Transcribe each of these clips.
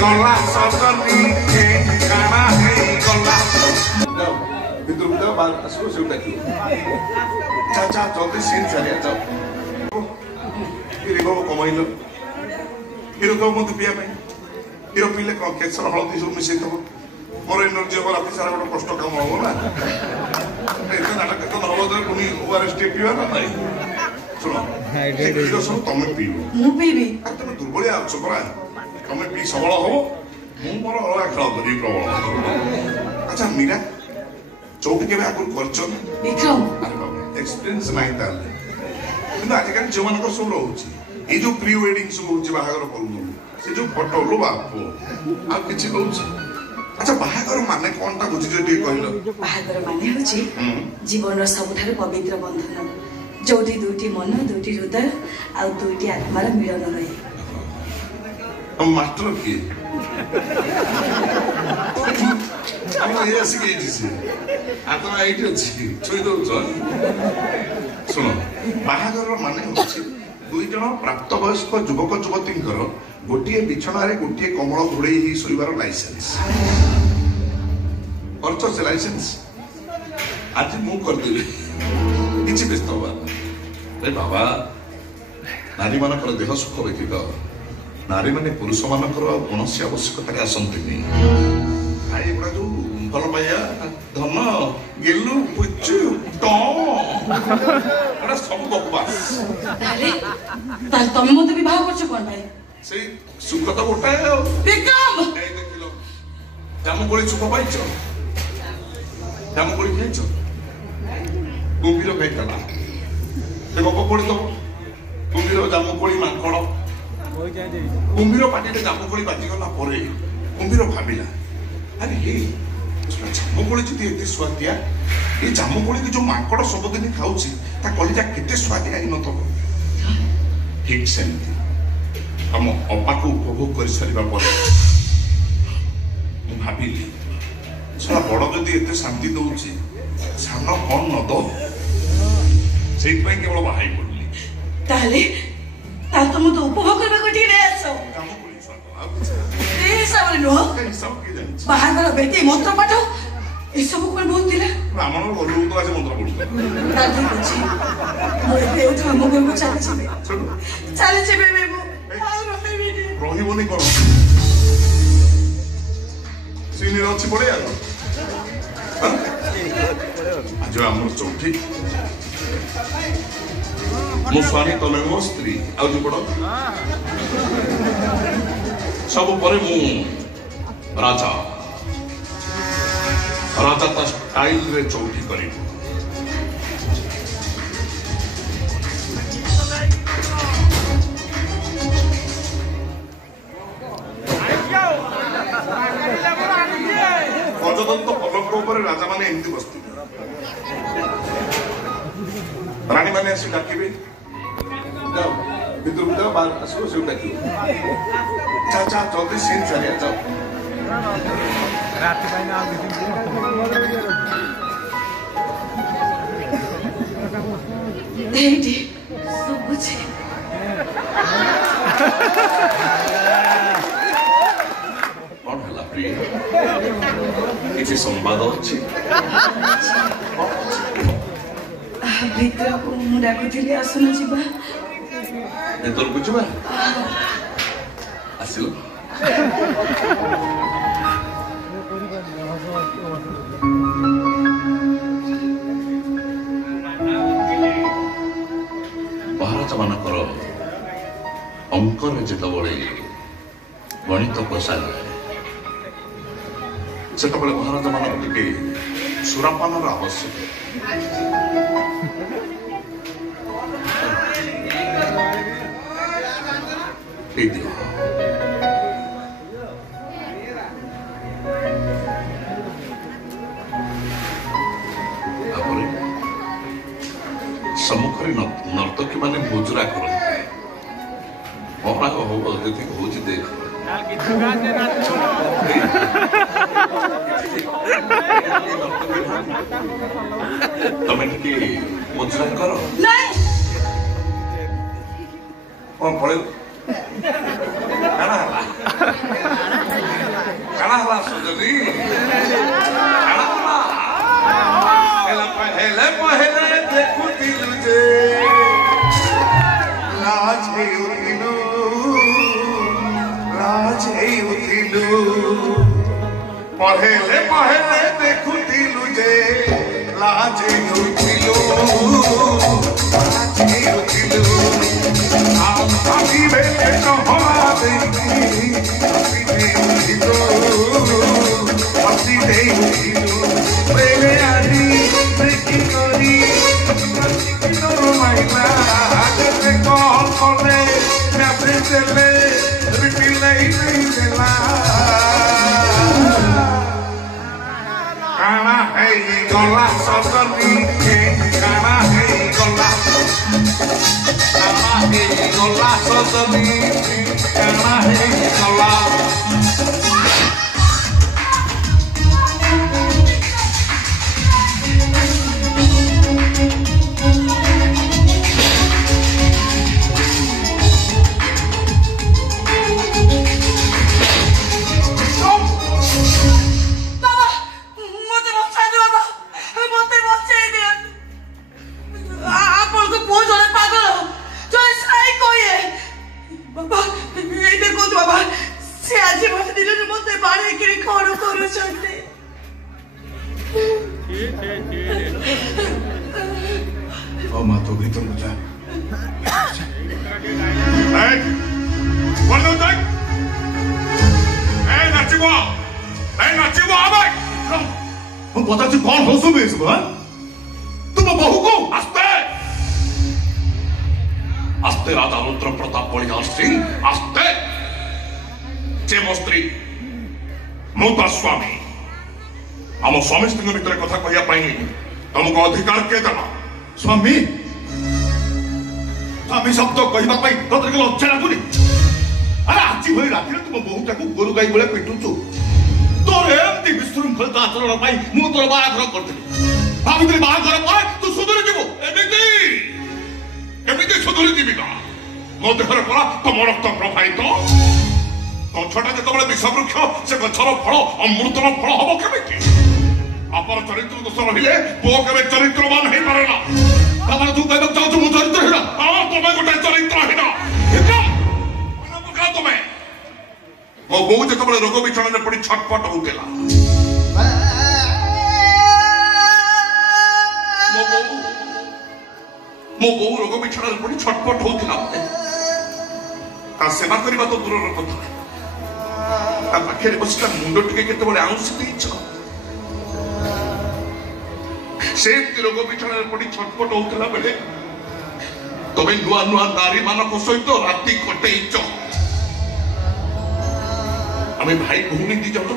गला सजनी काना है गला जाओ भीतर जाओ बाहर आसो से डाकियो चाचा जल्दी सीन चलिया जाओ हिरो कमाइलो हिरो को मत पिया पे हिरो पीले कौन कैंसर हल्दी सब मिसे तो मोर एनर्जी हो रात सारा बड़ा कष्ट काम हो ना इतना नाटक तो न हो तो उनी ओआरएस टे पिया ना भाई सुनो हिरो सब तुम पीबो मु पीबी तुम दुर्बलिया अछ परा तुम पी सबल हो मु मोर अलग खेल करी प्रबल अच्छा मीरा चौकी के आगुर करछो विक्रम अरे बाबा एक्सपीरियंस नहीं ताले किंतु आज काल जो मानक सब रहउची ए जो प्री वेडिंग सब होची बाहागर करू से जो फोटो लो बाप आ किछि कहउची अच्छा बाहागर माने कोनटा बुझि जे टी कहलो बाहागर माने होची जीवन रो सबथार पवित्र बंधन जोटी दुटी मन दुटी हृदय आ दुटी आत्मार मिलन रहे हम मास्टर की हम ये सिखे जिसे आत्मा एठी अछि छोई दो सुनो बाहागर माने होची दुई जन प्राप्तवयस्क युवक युवती गोटे बिछणार गोटे कमल घोड़े ही शोबार लाइसेंस करछ से लाइसेंस आज मु करदेबी किछि व्यस्त होबा रे बाबा नारी मानकर देह सुख व्यतीत नारी माने पुरुष मानकर कौनसी आवश्यकता आसंती भाई गुड़ा जो भल पाइया धन गेलु पुचु टड़ा सब बकवास तुम मत विवाह करछ कोन भाई से सुख तो गोटाए विक्रम ए देखिलो जामुकोली सुख पाइछ जामुकोली खाइछ कुंभीर खाइतला से गप पड़ी तो कुंभीर जामुकोली मांकड़ कुंभीर पाटी जामुकोली बाजी गला परे कुंभीर भाबिला अरे हे जामुकोली जी एते स्वादिया ये जामुकोली की जो मांकड़ सबदिन खाउची ता कलिजा केते स्वादिया हि नथो ठीक सेमती हम अपा को उपभोग कर सारिबा पर मु भाबिली छला बड़ जदि एते शांति दउची सान कोन न दो सेट पई केवल बाहाई पडली ताले ता तुम तो उपभोग करबा कोठी रे आछो जामुकोली स्वाद ए सब नो सब के जानि बाहागर बेटी मंत्र पाठ ए सब कोन बहुत दिला ब्राह्मण गलु तो आज मंत्र पढु दादी कुछ मोर देव तो हम को चले छे बेबे मु रहिबोनी कोन सिनी अछि पड़े आ आज हमर चौथी मो स्वामी तमे मो स्त्री आ जो पड़ो सब परे मु राजा राजा ता स्टाइल रे चौथी करिबो गजदंत पलक ऊपर राजा माने एमती बसती रानी माने आसी डाकिबे जाओ भीतर जाओ बाहर आसो से डाकियो चाचा जल्दी सीन चलिया जाओ रात पाइना आ देडी सब कुछ कौन हला प्रिय किसी संवाद अछि भीतर को मु डाकुथिली आसुन जीवा भीतर को जीवा आसिलो महाराज मानकर अंकर जेतबळे गणित प्रसाद सेतबळे महाराज मानक टिके सुरापानर आवश्यक सम्मुखरे नर्तकी माने मुजरा करते अपराध हो देखि होची देख तमे की मुजरा करो नहीं कौन पड़े ना काना हला सजनी पहले पहले देखुतिलु जे लाजे उठिलु पहले पहले देखुतिलु जे लाजे उठिलु आमी बेले कहला देखी हसी दे उठिलु बेले आनी देखी करी महिला जैसे कॉल कॉले मैसेज ले रिप्लाई नहीं देला काना है गला सजनी काना है गला सजनी काना है गला तो भीतर जा हम पता कौन हो सुबह सुबह तुम बहू को आस्ते आस्ते राजा रुद्र प्रताप बलियार सिंह आस्ते जे मो स्त्री मु तो स्वामी आम स्वामी स्त्री भितर कथा कहवाई तुमको अधिकार किए देला स्वामी स्वामी शब्द कहवाई तोते लज्जा लगुनि अरे आज भाई राति तुम बहुटा को गोरु गाई भाई पिटुचु तोर एमती विशृंखलित आचरण मु तोर बाहाघर करी भावी बाहाघर पर तू सुधरी जीव एमती सुधरी जीवी का मो देहर पड़ा तुम रक्त प्रभावित गछटा जो विषवृक्ष से गछर फल अमृतर फल हम केमी आपन चरित्र दोष रही पुओ के चरित्रवान हो पारे ना तू कहना चाहू मु चरित्रहीन हाँ तुम्हें गोटे चरित्रहीन तुम्हें मो बो जो रोग विचरण पड़ी छटपट होता मो बो रोग विचरण पड़ी छटपट होता सेवा करने तो दूर कथा पाखे बसला मुंड टिके केतबेले आउंसी देछ से रोग विचरण पड़ी छटपट होता बेले तबे नुआ नुआ नारी मानक सहित राति कटेइच आमे भाई भूमि दी जन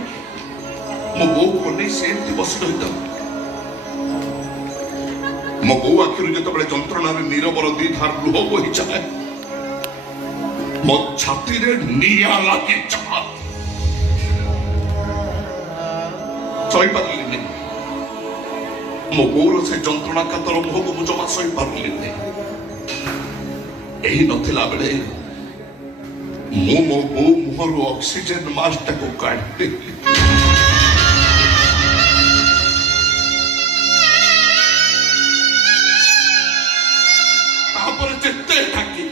मो बो को नहीं से बस रही मो बो आखिर जो जंत्रणा नीरवर दी धार लुह बही जाए मो छाती रे निया लागे सही पारली नहीं मो बोर से जंत्रणा कातर मुह को मु जमा सही पारली नहीं यही नथिला बेले मो मो बो मुहर ऑक्सीजन मास्क को काटते तापर जेते थाकी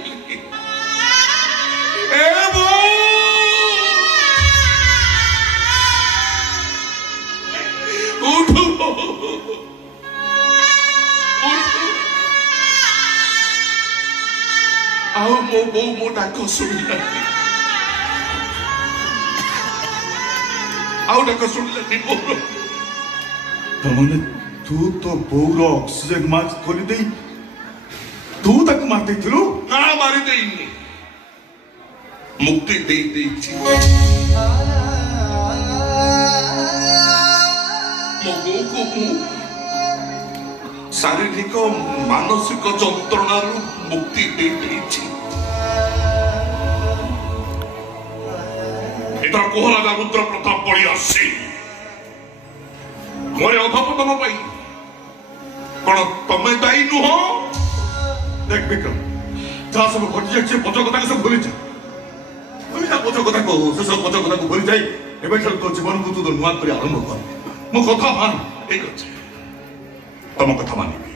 ए बो उठो आओ मो बो मो डाक सुनिला आओ डाक सुनिला बोल तमने तू तो बोर ऑक्सीजन मास्क खोली दे तू तक मार देथिलु ना मारी देइनी मुक्ति दे देछि मो बो को शारीरिक मानसिक जंत्रणा मुक्ति दे देछि इधर कोहराजा रुद्र प्रताप बलियार सिंह मोरे अधपतन पाई कौन तमें दायी नुह देख विक्रम जहाँ सब घटी जाए बज कथा सब भूली जा पच कथा को से सब बज कथा को भूली जाए ଏବେ ଠାରୁ ତୋ ଜୀବନକୁ ତୁ ନୂଆ କରି ଆରମ୍ଭ କର। ମୋ କଥା ମାନ। ଠିକ ଅଛି, ତମ କଥା ମାନିବି।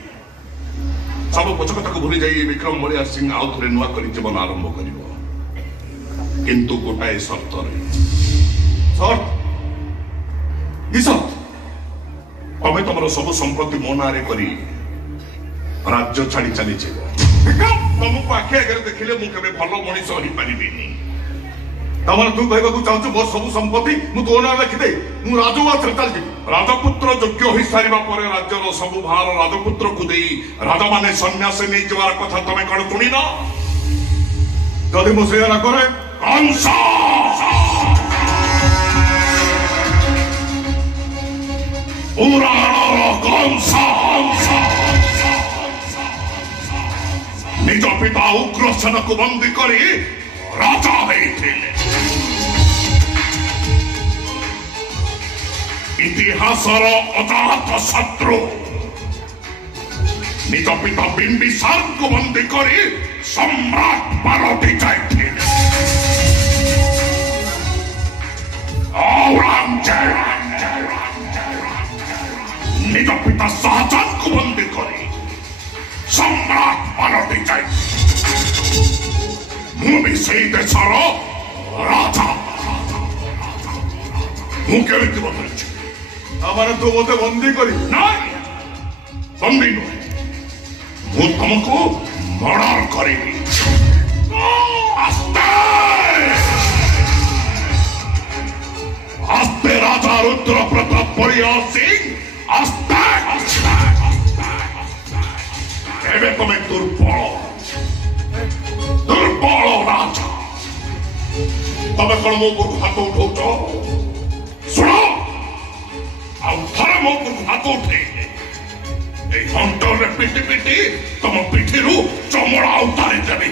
ସବୁ ପଛ କଥାକୁ ଭୁଲି ଯାଇ ବିକ୍ରମ ବଳିଆ ସିଂ ଆଉ ଥରେ ନୂଆ କରି ଜୀବନ ଆରମ୍ଭ କରିବ, କିନ୍ତୁ ଗୋଟାଏ ସର୍ତ୍ତରେ। ତମେ ତମର ସବୁ ସମ୍ପତ୍ତି ମୋ ନାଁରେ କରି ରାଜ୍ୟ ଛାଡି ଚାଲିଯିବ। ତମକୁ ଆଖି ଆଗରେ ଦେଖିଲେ ମୁଁ କେବେ ଭଲ ମଣିଷ ହେଇପାରିବିନି। ତାମାନେ ତୁ କହିବାକୁ ଚାହୁଁଛୁ ମୋ ସବୁ ସମ୍ପତ୍ତି ମୁଁ ତୋ ନାଁ ଲେଖିଦେ, ମୁଁ ରାଜଉଆସରେ ଚାଲିଯିବି। ରାଜପୁତ୍ର ଯୋଗ୍ୟ ହୋଇସାରିବା ପରେ ରାଜ୍ୟର ସବୁ ଭାର ରାଜପୁତ୍ରକୁ ଦେଇ ରାଜାମାନେ ସନ୍ନ୍ୟାସ ନେଇଯିବାର କଥା ତମେ କଣ ଶୁଣିନ? ଯଦି ମୁଁ ସେଇଆ ନ କରେ ନିଜ ପିତା ଉଗ୍ରସେନକୁ ବନ୍ଦୀ କରି ରାଜା ହେଇଥିଲେ। ଇତିହାସର ଅଜାତ ଶତ୍ରୁ ନିଜ ପିତା ବିମ୍ବିସାରଙ୍କୁ ବନ୍ଦୀ କରି ସମ୍ରାଟ ପାଲଟି ଯାଇଥିଲେ। ଔରଙ୍ଗଜେବ ନିଜ ପିତା ଶାହଜାହାନଙ୍କୁ ବନ୍ଦୀ କରି ସମ୍ରାଟ ପାଲଟି ଯାଇଥିଲେ। ମୁଁ ବି ସେଇ ଦେଶର ରାଜା। ମୁଁ କେମିତି ବଦଳିଛି? ଆମର ତୁ ମତେ ବନ୍ଦୀ କରି ନାଇଁ, ବନ୍ଦୀ ନୁହେଁ, ମୁଁ ତମକୁ ମର୍ଡର କରିବି। ଆସ୍ତେ ଆସ୍ତେ ରାଜା ରୁଦ୍ର ପ୍ରତାପ ବଳିଆ ସିଂ, ଆସ୍ତେ ଏବେ ତମେ ଦୁର୍ବଳ ରାଜା। ତମେ କଣ ମୋ ଉପରକୁ ହାତ ଉଠଉଛ? ଶୁଣ, ଆଉ ଥରେ ମୋ ଉପରକୁ ହାତ ଉଠେଇଲେ এই অন্তরে পিটি পিটি তোমার পিঠিরু চমড়া উতারি দেবে।